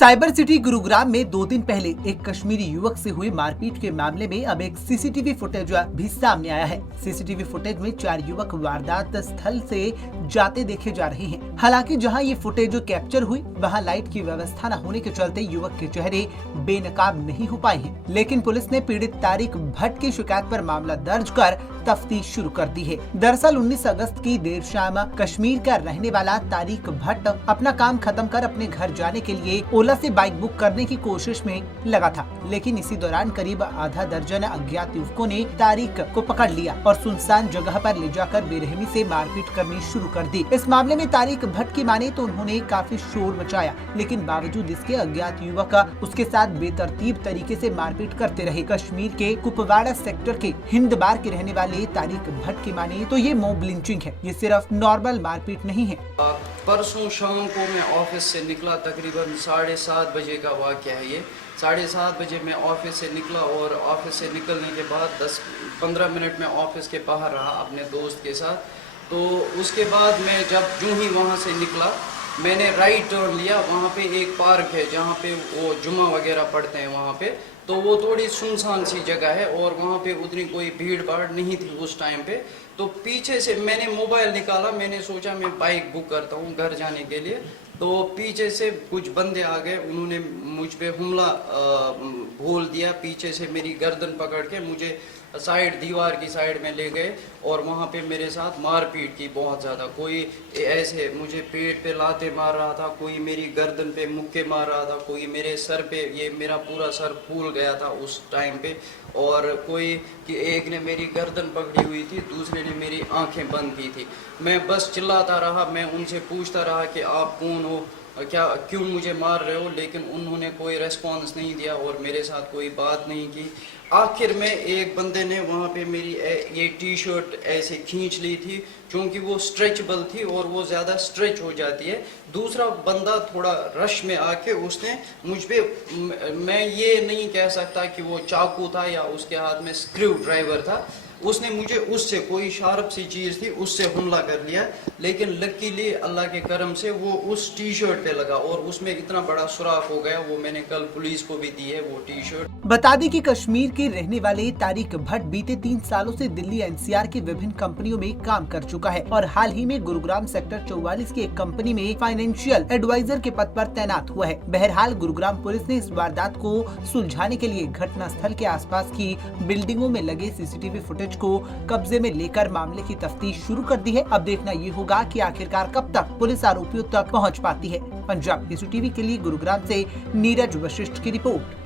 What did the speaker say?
Cyber city Gurugram में 2 दिन पहले एक कश्मीरी युवक से हुई मारपीट के मामले में अब एक सीसीटीवी फुटेज भी सामने आया है। सीसीटीवी फुटेज में 4 युवक वारदात स्थल से जाते देखे जा रहे हैं। हालांकि जहां ये फुटेज कैप्चर हुई वहां लाइट की व्यवस्था न होने के चलते युवक के चेहरे बेनकाब नहीं हो पाए हैं। लेकिन पुलिस ने पीड़ित तारिक भट्ट की शिकायत पर मामला दर्ज कर तफ्तीश शुरू कर दी है। दरअसल 19 अगस्त की देर शाम कश्मीर का रहने वाला तारिक भट्ट अपना काम खत्म कर अपने घर जाने के लिए ओला से बाइक बुक करने की कोशिश में लगा था, लेकिन इसी दौरान करीब आधा दर्जन अज्ञात युवकों ने तारिक को पकड़ लिया और सुनसान जगह पर ले जाकर बेरहमी से मारपीट करनी शुरू कर दी। इस मामले में तारिक भट्ट की माने तो उन्होंने काफी शोर मचाया, लेकिन बावजूद इसके अज्ञात युवक उसके साथ बेतरतीब तरीके से मारपीट करते रहे। कश्मीर के कुपवाड़ा सेक्टर के हिंदबार के रहने वाले तारिक भट्ट की माने तो ये मॉब लिंचिंग है, ये सिर्फ नॉर्मल मारपीट नहीं है। परसों शाम को मैं ऑफिस से निकला, तकरीबन 7:30 बजे का वाक़या है ये। 7:30 बजे मैं ऑफिस से निकला और ऑफिस से निकलने के बाद 10-15 मिनट में ऑफिस के बाहर रहा अपने दोस्त के साथ। तो उसके बाद मैं जब यूँ ही वहाँ से निकला, मैंने राइट टर्न लिया। वहाँ पे एक पार्क है जहाँ पे वो जुम्मा वगैरह पढ़ते हैं वहाँ पे, तो वो थोड़ी सुनसान सी जगह है और वहाँ पे उतनी कोई भीड़ भाड़ नहीं थी उस टाइम पे। तो पीछे से मैंने मोबाइल निकाला, मैंने सोचा मैं बाइक बुक करता हूँ घर जाने के लिए। तो पीछे से कुछ बंदे आ गए, उन्होंने मुझ पे हमला बोल दिया। पीछे से मेरी गर्दन पकड़ के मुझे दीवार की साइड में ले गए और वहाँ पे मेरे साथ मारपीट की बहुत ज़्यादा। कोई ऐसे मुझे पेट पे लाते मार रहा था, कोई मेरी गर्दन पे मुक्के मार रहा था, कोई मेरे सर पे, ये मेरा पूरा सर फूल गया था उस टाइम पे। और कोई कि एक ने मेरी गर्दन पकड़ी हुई थी, दूसरे ने मेरी आंखें बंद की थी। मैं बस चिल्लाता रहा, मैं उनसे पूछता रहा कि आप कौन हो, क्या क्यों मुझे मार रहे हो, लेकिन उन्होंने कोई रेस्पॉन्स नहीं दिया और मेरे साथ कोई बात नहीं की। आखिर में एक बंदे ने वहाँ पे मेरी ये टी शर्ट ऐसे खींच ली थी, क्योंकि वो स्ट्रेचबल थी और वो ज़्यादा स्ट्रेच हो जाती है। दूसरा बंदा थोड़ा रश में आके उसने मुझ पे, मैं ये नहीं कह सकता कि वो चाकू था या उसके हाथ में स्क्रू ड्राइवर था, उसने मुझे उससे कोई शार्प सी चीज़ थी उससे हमला कर लिया। लेकिन लकीली अल्लाह के करम से वो उस टी शर्ट पे लगा और उसमें इतना बड़ा सुराख हो गया। वो मैंने कल पुलिस को भी दी है वो टी शर्ट। बता दें कि कश्मीर के रहने वाले तारिक भट्ट बीते 3 सालों से दिल्ली एनसीआर की विभिन्न कंपनियों में काम कर चुका है और हाल ही में गुरुग्राम सेक्टर 44 की एक कंपनी में फाइनेंशियल एडवाइजर के पद पर तैनात हुआ है। बहरहाल गुरुग्राम पुलिस ने इस वारदात को सुलझाने के लिए घटना स्थल के आसपास की बिल्डिंगों में लगे सीसीटीवी फुटेज को कब्जे में लेकर मामले की तफ्तीश शुरू कर दी है। अब देखना ये होगा कि आखिरकार कब तक पुलिस आरोपियों तक पहुंच पाती है। पंजाब केसरी टीवी के लिए गुरुग्राम से नीरज वशिष्ठ की रिपोर्ट।